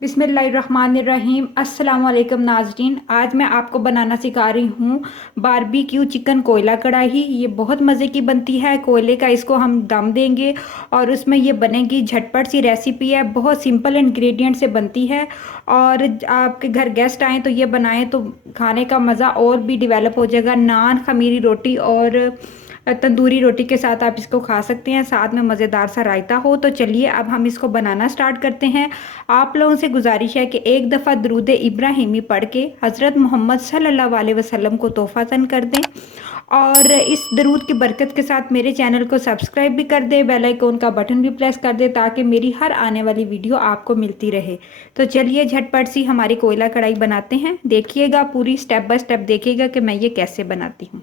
बिस्मिल्लाहिर्रहमानिर्रहीम। अस्सलाम वालेकुम नाज़रीन। आज मैं आपको बनाना सिखा रही हूँ बारबेक्यू चिकन कोयला कढ़ाई। ये बहुत मज़े की बनती है। कोयले का इसको हम दम देंगे और उसमें ये बनेगी। झटपट सी रेसिपी है, बहुत सिंपल इंग्रेडिएंट से बनती है। और आपके घर गेस्ट आएँ तो ये बनाएं तो खाने का मज़ा और भी डेवलप हो जाएगा। नान, खमीरी रोटी और तंदूरी रोटी के साथ आप इसको खा सकते हैं। साथ में मज़ेदार सा रायता हो। तो चलिए अब हम इसको बनाना स्टार्ट करते हैं। आप लोगों से गुजारिश है कि एक दफ़ा दरूद इब्राहिमी पढ़ के हज़रत मोहम्मद सल्लल्लाहु अलैहि वसल्लम को तोहफ़तन कर दें और इस दरूद की बरकत के साथ मेरे चैनल को सब्सक्राइब भी कर दें, बेल आइकन का बटन भी प्रेस कर दें ताकि मेरी हर आने वाली वीडियो आपको मिलती रहे। तो चलिए झटपट सी हमारी कोयला कढ़ाई बनाते हैं। देखिएगा, पूरी स्टेप बाय स्टेप देखिएगा कि मैं ये कैसे बनाती हूँ।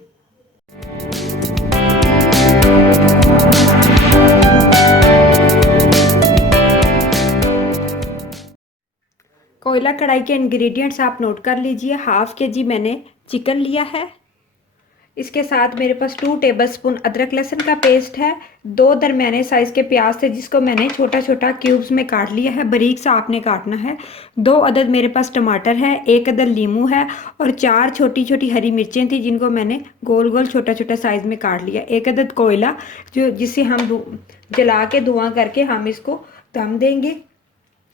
कोयला कढ़ाई के इंग्रेडिएंट्स आप नोट कर लीजिए। ½ kg मैंने चिकन लिया है। इसके साथ मेरे पास 2 टेबलस्पून अदरक लहसुन का पेस्ट है। 2 दरमियाने साइज़ के प्याज थे जिसको मैंने छोटा छोटा क्यूब्स में काट लिया है। बारीक सा आपने काटना है। 2 अदद मेरे पास टमाटर है, 1 अदद नींबू है और 4 छोटी छोटी हरी मिर्चें थी जिनको मैंने गोल गोल छोटा छोटा साइज़ में काट लिया। 1 अदद कोयला जिसे हम जला के धुआं करके हम इसको दम देंगे।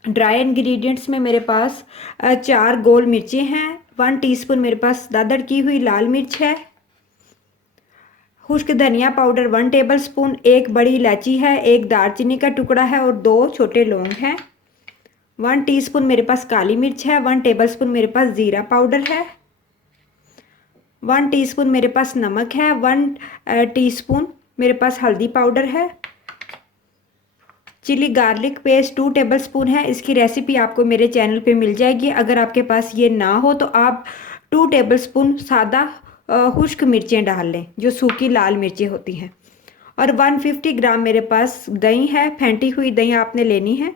ड्राई इंग्रेडिएंट्स में मेरे पास 4 गोल मिर्चें हैं। 1 टीस्पून मेरे पास दादड़ की हुई लाल मिर्च है। खुश्क धनिया पाउडर 1 टेबलस्पून, 1 बड़ी इलायची है, 1 दालचीनी का टुकड़ा है और 2 छोटे लौंग हैं। 1 टीस्पून मेरे पास काली मिर्च है। 1 टेबलस्पून मेरे पास ज़ीरा पाउडर है। 1 टीस्पून मेरे पास नमक है। 1 टीस्पून मेरे पास हल्दी पाउडर है। चिली गार्लिक पेस्ट 2 टेबलस्पून है। इसकी रेसिपी आपको मेरे चैनल पे मिल जाएगी। अगर आपके पास ये ना हो तो आप 2 टेबलस्पून सादा खुश्क मिर्चें डाल लें, जो सूखी लाल मिर्चें होती हैं। और 150 ग्राम मेरे पास दही है, फेंटी हुई दही आपने लेनी है।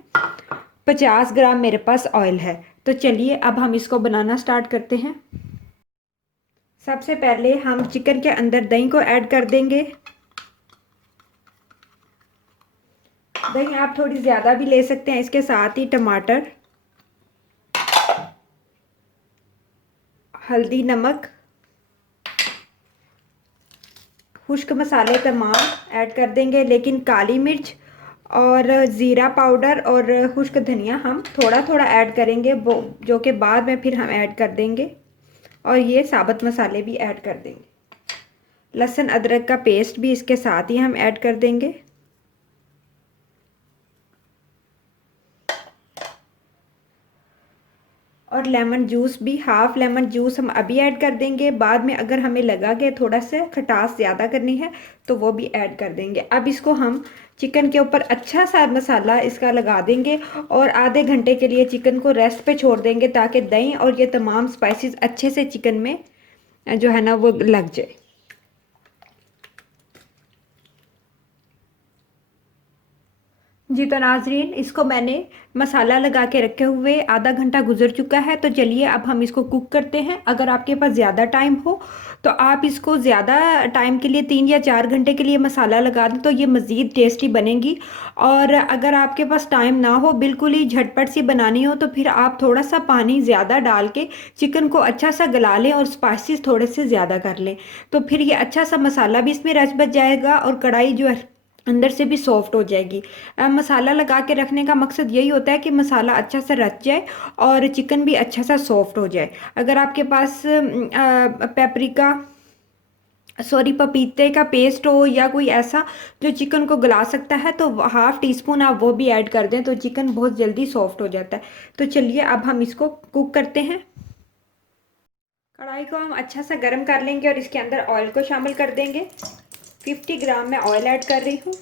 50 ग्राम मेरे पास ऑयल है। तो चलिए अब हम इसको बनाना स्टार्ट करते हैं। सबसे पहले हम चिकन के अंदर दही को ऐड कर देंगे। दही आप थोड़ी ज़्यादा भी ले सकते हैं। इसके साथ ही टमाटर, हल्दी, नमक, खुश्क मसाले तमाम ऐड कर देंगे, लेकिन काली मिर्च और ज़ीरा पाउडर और खुश्क धनिया हम थोड़ा थोड़ा ऐड करेंगे, वो जो कि बाद में फिर हम ऐड कर देंगे। और ये साबुत मसाले भी ऐड कर देंगे। लहसुन अदरक का पेस्ट भी इसके साथ ही हम ऐड कर देंगे। और लेमन जूस भी, ½ लेमन जूस हम अभी ऐड कर देंगे। बाद में अगर हमें लगा कि थोड़ा सा खटास ज़्यादा करनी है तो वो भी ऐड कर देंगे। अब इसको हम चिकन के ऊपर अच्छा सा मसाला इसका लगा देंगे और आधे घंटे के लिए चिकन को रेस्ट पे छोड़ देंगे ताकि दही और ये तमाम स्पाइसेस अच्छे से चिकन में जो है ना वो लग जाए। जी तो नाजरीन, इसको मैंने मसाला लगा के रखे हुए आधा घंटा गुजर चुका है। तो चलिए अब हम इसको कुक करते हैं। अगर आपके पास ज़्यादा टाइम हो तो आप इसको ज़्यादा टाइम के लिए 3 या 4 घंटे के लिए मसाला लगा दें तो ये मज़ीद टेस्टी बनेगी। और अगर आपके पास टाइम ना हो, बिल्कुल ही झटपट सी बनानी हो, तो फिर आप थोड़ा सा पानी ज़्यादा डाल के चिकन को अच्छा सा गला लें और स्पाइसेस थोड़े से ज़्यादा कर लें। तो फिर ये अच्छा सा मसाला भी इसमें रच बच जाएगा और कढ़ाई जो है अंदर से भी सॉफ्ट हो जाएगी। मसाला लगा के रखने का मकसद यही होता है कि मसाला अच्छा सा रच जाए और चिकन भी अच्छा सा सॉफ्ट हो जाए। अगर आपके पास पपीते का पेस्ट हो या कोई ऐसा जो चिकन को गला सकता है तो ½ टीस्पून आप वो भी ऐड कर दें तो चिकन बहुत जल्दी सॉफ्ट हो जाता है। तो चलिए अब हम इसको कुक करते हैं। कढ़ाई को हम अच्छा सा गर्म कर लेंगे और इसके अंदर ऑयल को शामिल कर देंगे। 50 ग्राम मैं ऑयल ऐड कर रही हूँ।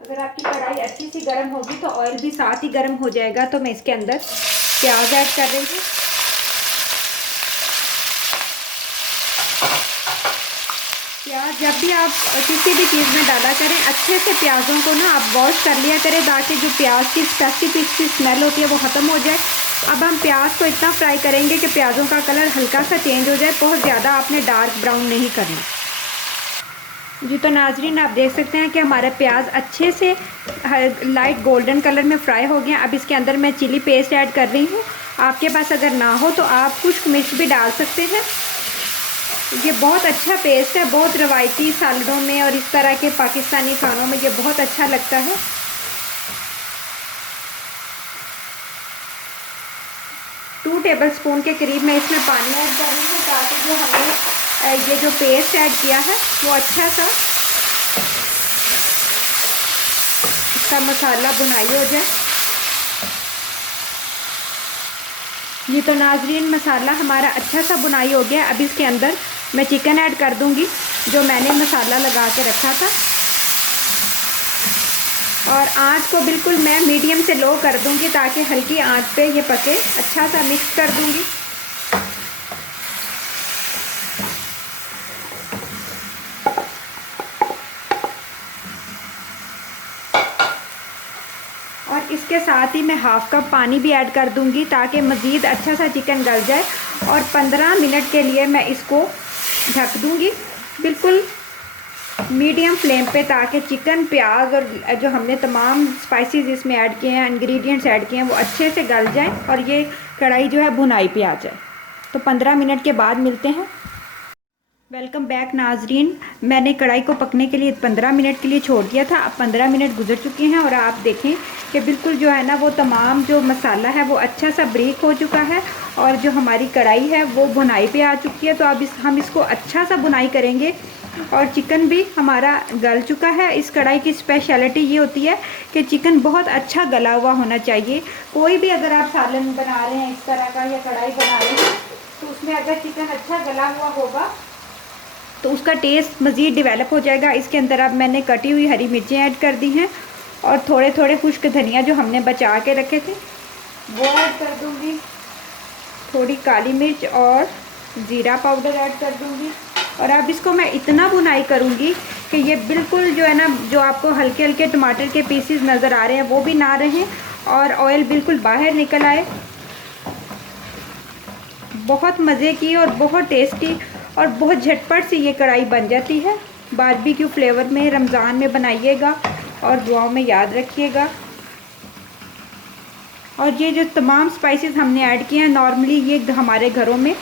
अगर आपकी कढ़ाई अच्छी सी गर्म होगी तो ऑयल भी साथ ही गर्म हो जाएगा। तो मैं इसके अंदर प्याज ऐड कर रही हूँ। प्याज जब भी आप किसी भी चीज़ में डाला करें, अच्छे से प्याज़ों को ना आप वॉश कर लिया करें ताकि जो प्याज की स्पेसिफिक सी स्मेल होती है वो ख़त्म हो जाए। अब हम प्याज को इतना फ्राई करेंगे कि प्याज़ों का कलर हल्का सा चेंज हो जाए। बहुत ज़्यादा आपने डार्क ब्राउन नहीं करना। जी तो नाजरीन, आप देख सकते हैं कि हमारा प्याज अच्छे से लाइट गोल्डन कलर में फ्राई हो गया। अब इसके अंदर मैं चिली पेस्ट ऐड कर रही हूँ। आपके पास अगर ना हो तो आप खुश्क मिर्च भी डाल सकते हैं। ये बहुत अच्छा पेस्ट है, बहुत रवायती सालनों में और इस तरह के पाकिस्तानी खानों में ये बहुत अच्छा लगता है। टू टेबलस्पून के करीब मैं इसमें पानी ऐड कर रही हूँ ताकि जो हमने ये जो पेस्ट ऐड किया है वो अच्छा सा इसका मसाला भुनाई हो जाए। ये तो नाजरीन, मसाला हमारा अच्छा सा भुनाई हो गया। अब इसके अंदर मैं चिकन ऐड कर दूंगी जो मैंने मसाला लगा के रखा था, और आंच को बिल्कुल मैं मीडियम से लो कर दूंगी ताकि हल्की आंच पे ये पके। अच्छा सा मिक्स कर दूंगी। और इसके साथ ही मैं हाफ़ कप पानी भी ऐड कर दूंगी ताकि मज़ीद अच्छा सा चिकन गल जाए। और 15 मिनट के लिए मैं इसको ढक दूंगी बिल्कुल मीडियम फ्लेम पे, ताकि चिकन, प्याज और जो हमने तमाम स्पाइसेस इसमें ऐड किए हैं, इंग्रेडिएंट्स ऐड किए हैं, वो अच्छे से गल जाएं और ये कढ़ाई जो है भुनाई पे आ जाए। तो 15 मिनट के बाद मिलते हैं। वेलकम बैक नाजरीन, मैंने कढ़ाई को पकने के लिए 15 मिनट के लिए छोड़ दिया था। अब 15 मिनट गुजर चुके हैं और आप देखें कि बिल्कुल जो है ना वो तमाम जो मसाला है वो अच्छा सा ब्रेक हो चुका है और जो हमारी कढ़ाई है वो भुनाई पे आ चुकी है। तो अब हम इसको अच्छा सा भुनाई करेंगे और चिकन भी हमारा गल चुका है। इस कढ़ाई की स्पेशलिटी ये होती है कि चिकन बहुत अच्छा गला हुआ होना चाहिए। कोई भी अगर आप सालन बना रहे हैं इस तरह का या कढ़ाई बना रहे हैं तो उसमें अगर चिकन अच्छा गला हुआ होगा तो उसका टेस्ट मज़ीद डेवलप हो जाएगा। इसके अंदर अब मैंने कटी हुई हरी मिर्चें ऐड कर दी हैं और थोड़े थोड़े खुश्क धनिया जो हमने बचा के रखे थे वो ऐड कर दूँगी। थोड़ी काली मिर्च और ज़ीरा पाउडर ऐड कर दूँगी। और अब इसको मैं इतना भुनाई करूँगी कि ये बिल्कुल जो है ना, जो आपको हल्के हल्के टमाटर के पीसेस नज़र आ रहे हैं वो भी ना रहें और ऑयल बिल्कुल बाहर निकल आए। बहुत मज़े की और बहुत टेस्टी और बहुत झटपट से ये कढ़ाई बन जाती है। बारबेक्यू फ्लेवर में रमज़ान में बनाइएगा और दुआओं में याद रखिएगा। और ये जो तमाम स्पाइसेस हमने ऐड किए हैं नॉर्मली ये हमारे घरों में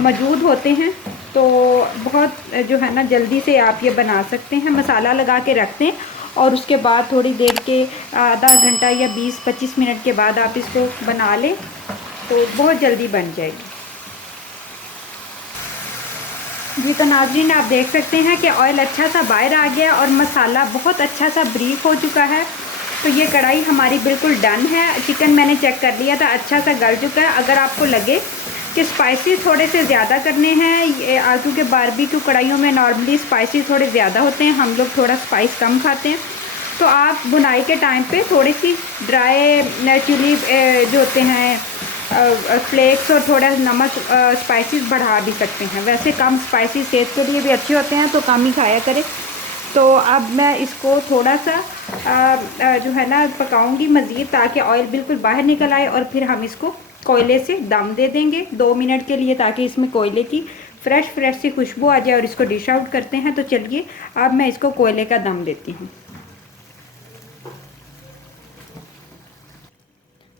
मौजूद होते हैं, तो बहुत जो है ना जल्दी से आप ये बना सकते हैं। मसाला लगा के रख दें और उसके बाद थोड़ी देर के आधा घंटा या 20-25 मिनट के बाद आप इसको बना लें तो बहुत जल्दी बन जाएगी। जी तो नाज़रीन, आप देख सकते हैं कि ऑयल अच्छा सा बाहर आ गया और मसाला बहुत अच्छा सा ब्रीक हो चुका है। तो ये कढ़ाई हमारी बिल्कुल डन है। चिकन मैंने चेक कर लिया था, अच्छा सा गल चुका है। अगर आपको लगे कि स्पाइसी थोड़े से ज़्यादा करने हैं, क्योंकि बारबेक्यू कढ़ाइयों में नॉर्मली स्पाइसी थोड़े ज़्यादा होते हैं, हम लोग थोड़ा स्पाइस कम खाते हैं, तो आप बुनाई के टाइम पे थोड़ी सी ड्राई चिली जो होते हैं फ्लेक्स और थोड़ा नमक स्पाइसेस बढ़ा भी सकते हैं। वैसे कम स्पाइसी सेहत के लिए भी अच्छे होते हैं तो कम ही खाया करें। तो अब मैं इसको थोड़ा सा जो है ना पकाऊंगी मज़ीद ताकि ऑयल बिल्कुल बाहर निकल आए और फिर हम इसको कोयले से दम दे देंगे 2 मिनट के लिए ताकि इसमें कोयले की फ्रेश सी खुशबू आ जाए और इसको डिश आउट करते हैं। तो चलिए अब मैं इसको कोयले का दम देती हूँ।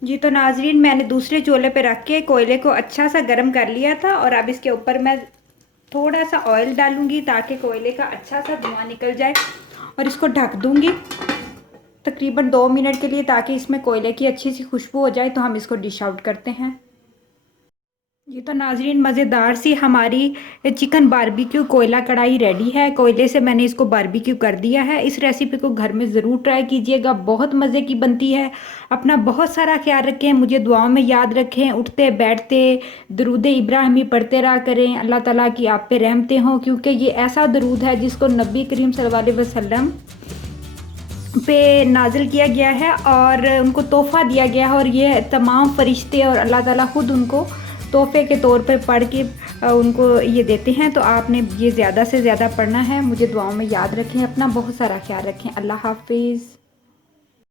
जी तो नाजरीन, मैंने दूसरे चूल्हे पे रख के कोयले को अच्छा सा गर्म कर लिया था और अब इसके ऊपर मैं थोड़ा सा ऑयल डालूंगी ताकि कोयले का अच्छा सा धुआं निकल जाए और इसको ढक दूंगी तकरीबन 2 मिनट के लिए ताकि इसमें कोयले की अच्छी सी खुशबू हो जाए। तो हम इसको डिश आउट करते हैं। ये तो नाजरीन, मज़ेदार सी हमारी चिकन बारबेक्यू कोयला कढ़ाई रेडी है। कोयले से मैंने इसको बारबेक्यू कर दिया है। इस रेसिपी को घर में ज़रूर ट्राई कीजिएगा, बहुत मज़े की बनती है। अपना बहुत सारा ख्याल रखें, मुझे दुआओं में याद रखें। उठते बैठते दरूद इब्राहिमी पढ़ते रहा करें। अल्लाह ताला की आप पे रहमतें हों, क्योंकि ये ऐसा दरूद है जिसको नबी करीम सल्लल्लाहु अलैहि वसल्लम पे नाजिल किया गया है और उनको तोहफ़ा दिया गया है। और ये तमाम फरिश्ते और अल्लाह ताला ख़ुद उनको तोहफे के तौर पर पढ़ के उनको ये देते हैं। तो आपने ये ज़्यादा से ज़्यादा पढ़ना है। मुझे दुआओं में याद रखें। अपना बहुत सारा ख्याल रखें। अल्लाह हाफिज़।